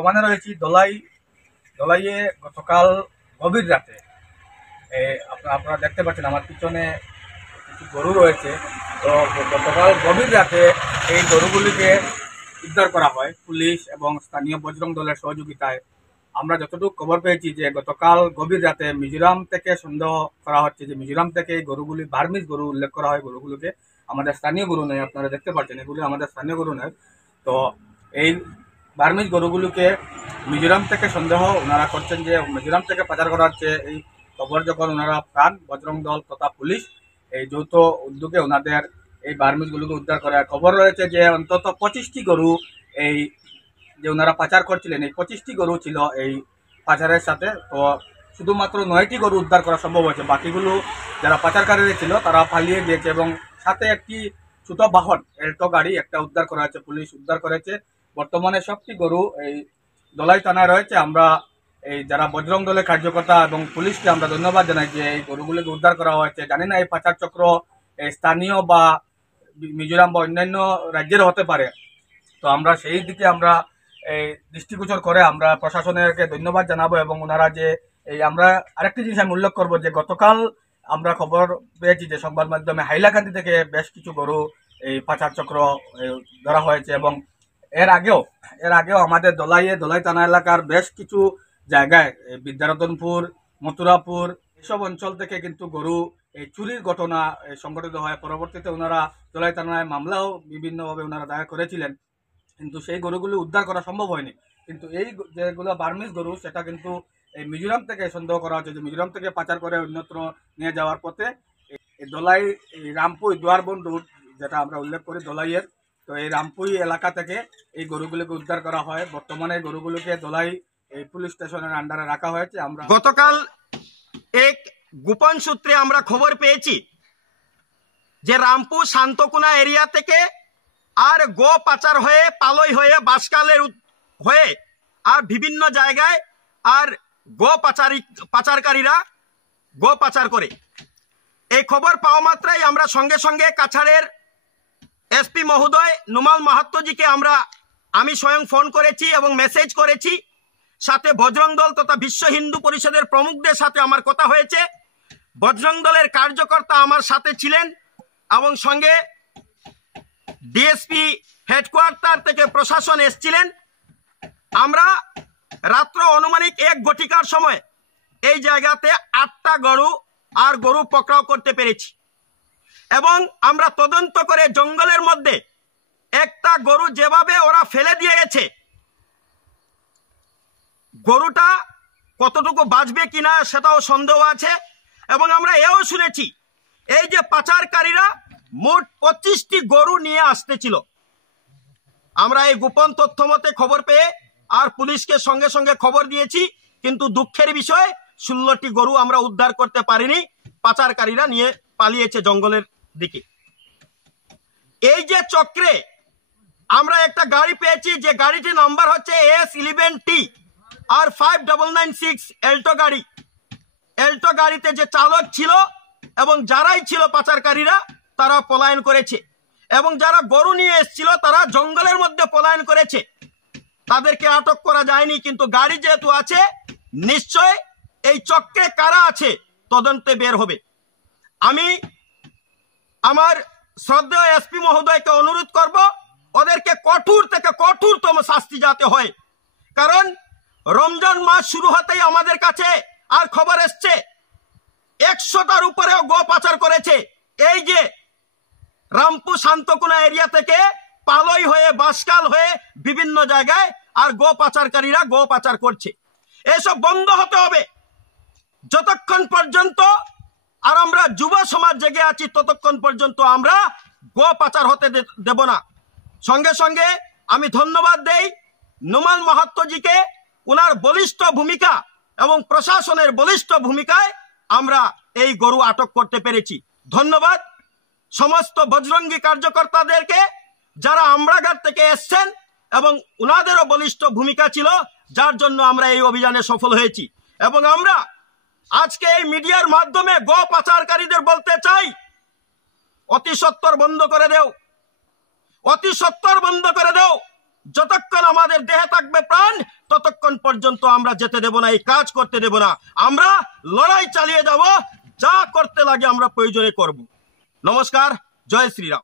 বর্তমানে রয়েছি দলাইয়ে গতকাল গভীর রাতে আপনারা দেখতে পাচ্ছেন আমার পিছনে কিছু গরু রয়েছে। তো গতকাল গভীর রাতে এই গরুগুলিকে উদ্ধার করা হয় পুলিশ এবং স্থানীয় বজরং দলের সহযোগিতায়। আমরা যতটুকু খবর পেয়েছি যে গতকাল গভীর রাতে মিজোরাম থেকে সন্দেহ করা হচ্ছে যে মিজোরাম থেকে এই গরুগুলি বার্মিজ গরু উল্লেখ করা হয়। গরুগুলোকে আমাদের স্থানীয় গরু নয়, আপনারা দেখতে পাচ্ছেন এগুলি আমাদের স্থানীয় গরু নয়। তো এই বার্মিজ গরুগুলোকে মিজোরাম থেকে সন্দেহ ওনারা করছেন যে মিজোরাম থেকে পাচার করা হচ্ছে। এই খবর যখন ওনারা পান, বজরং দল তথা পুলিশ এই যৌথ উদ্যোগে ওনাদের এই বার্মিজগুলোকে উদ্ধার করার খবর রয়েছে যে অন্তত 25টি গরু এই যে ওনারা পাচার করছিলেন, এই 25টি গরু ছিল এই পাচারের সাথে। তো শুধুমাত্র 9টি গরু উদ্ধার করা সম্ভব হয়েছে, বাকিগুলো যারা পাচারকারীরা ছিল তারা পালিয়ে গিয়েছে। এবং সাথে একটি ছোট বাহন এল্টো গাড়ি একটা উদ্ধার করা হয়েছে, পুলিশ উদ্ধার করেছে। বর্তমানে সবটি গরু এই দলাই থানায় রয়েছে। আমরা এই যারা বজরং দলের কার্যকর্তা এবং পুলিশকে আমরা ধন্যবাদ জানাই যে এই গরুগুলিকে উদ্ধার করা হয়েছে। জানি না এই পাচার চক্র স্থানীয় বা মিজোরাম বা অন্যান্য রাজ্যের হতে পারে। তো আমরা সেই দিকে আমরা এই দৃষ্টিগোচর করে আমরা প্রশাসনেরকে ধন্যবাদ জানাবো। এবং ওনারা যে এই আমরা আরেকটি জিনিস আমি উল্লেখ করবো যে গতকাল আমরা খবর পেয়েছি যে সংবাদ মাধ্যমে হাইলাকান্দি থেকে বেশ কিছু গরু এই পাচার চক্র ধরা হয়েছে। এবং এর আগেও আমাদের দলাই থানা এলাকার বেশ কিছু জায়গায় বিদ্যারতনপুর, মথুরাপুর এসব অঞ্চল থেকে কিন্তু গরু এই চুরির ঘটনা সংঘটিত হয়। পরবর্তীতে ওনারা দলাই থানায় মামলাও বিভিন্নভাবে ওনারা দায়ের করেছিলেন, কিন্তু সেই গরুগুলো উদ্ধার করা সম্ভব হয়নি। কিন্তু এই যেগুলো বার্মিজ গরু সেটা কিন্তু এই মিজোরাম থেকে সন্দেহ করা হচ্ছে যে মিজোরাম থেকে পাচার করে অন্যত্র নিয়ে যাওয়ার পথে এই দলাই রামপুই দুয়ারবন রুট যেটা আমরা উল্লেখ করি দলাইয়ের, তো এই রামপুই এলাকা থেকে এই গরুগুলোকে উদ্ধার করা হয়। বর্তমানে গরুগুলোকে দলাই এই পুলিশ স্টেশনের আন্ডারে রাখা হয়েছে। আমরা গতকাল এক গোপন সূত্রে আমরা খবর পেয়েছি যে রামপুর শান্তকুনা এরিয়া থেকে আর গো পাচার হয়ে পালই হয়ে বাসকালের হয়ে আর বিভিন্ন জায়গায় আর পাচারকারীরা গো পাচার করে। এই খবর পাওয়া মাত্রাই আমরা সঙ্গে সঙ্গে কাছাড়ের এসপি মহোদয় নুমাল মাহাত্মজিকে আমি স্বয়ং ফোন করেছি এবং মেসেজ করেছি। সাথে বজরং দল তথা বিশ্ব হিন্দু পরিষদের প্রমুখদের সাথে আমার কথা হয়েছে। বজরং দলের কার্যকর্তা আমার সাথে ছিলেন এবং সঙ্গে ডিএসপি হেডকোয়ার্টার থেকে প্রশাসন এসছিলেন। আমরা রাত্র অনুমানিক 1 ঘটিকার সময় এই জায়গাতে 8টা গরু পকড়াও করতে পেরেছি। এবং আমরা তদন্ত করে জঙ্গলের মধ্যে একটা গরু যেভাবে ওরা ফেলে দিয়ে গেছে, গরুটা কতটুকু বাঁচবে কিনা সেটাও সন্দেহ আছে। এবং আমরা এও শুনেছি এই যে পাচারকারীরা মোট 25টি গরু নিয়ে আসতেছিল। আমরা এই গোপন তথ্য মতে খবর পেয়ে আর পুলিশকে সঙ্গে সঙ্গে খবর দিয়েছি, কিন্তু দুঃখের বিষয় 16টি গরু আমরা উদ্ধার করতে পারিনি, পাচারকারীরা নিয়ে পালিয়েছে জঙ্গলের দিকে। এই যে চক্রে আমরা একটা গাড়ি পেয়েছি, যে গাড়িটির নাম্বার হচ্ছে S11T আর 5996 এল্টো গাড়িতে যে চালক ছিল এবং যারাই ছিল পাচারকারীরা তারা পলায়ন করেছে। এবং যারা গরু নিয়ে এসেছিল তারা জঙ্গলের মধ্যে পলায়ন করেছে, তাদেরকে আটক করা যায়নি। কিন্তু গাড়ি যেহেতু আছে, নিশ্চয় এই চক্রে কারা আছে তদন্তে বের হবে। আমি আমার শ্রদ্ধেয় এসপি মহোদয়কে অনুরোধ করব ওদেরকে কঠোর থেকে কঠোরতম শাস্তি যাতে হয়। কারণ রমজান মাস শুরু হতেই আমাদের কাছে আর খবর এসছে 100টার উপরেও গো পাচার করেছে। এই যে রামপুর শান্তকুনা এরিয়া থেকে পালই হয়ে বাসকাল হয়ে বিভিন্ন জায়গায় আর গো পাচারকারীরা গো পাচার করছে। এসব বন্ধ হতে হবে। যতক্ষণ পর্যন্ত আর আমরা যুব সমাজ জেগে আছি ততক্ষণ পর্যন্ত আমরা গো পাচার হতে দেব না। সঙ্গে সঙ্গে আমি ধন্যবাদ দেই নুমাল মাহাত্মজিকে, ওনার বলিষ্ঠ ভূমিকা এবং প্রশাসনের বলিষ্ঠ ভূমিকায় আমরা এই গরু আটক করতে পেরেছি। ধন্যবাদ সমস্ত বজরঙ্গী কার্যকর্তাদেরকে যারা আমরাঘাট থেকে এসছেন এবং ওনাদেরও বলিষ্ঠ ভূমিকা ছিল, যার জন্য আমরা এই অভিযানে সফল হয়েছি। এবং আমরা আজকে এই মিডিয়ার মাধ্যমে গো পাচারকারীদের বলতে চাই, অতি সত্বর বন্ধ করে দেও, অতি সত্বর বন্ধ করে দেও। যতক্ষণ আমাদের দেহে থাকবে প্রাণ ততক্ষণ পর্যন্ত আমরা যেতে দেব না, এই কাজ করতে দেব না। আমরা লড়াই চালিয়ে যাব, যা করতে লাগে আমরা প্রয়োজনে করব। নমস্কার, জয় শ্রীরাম।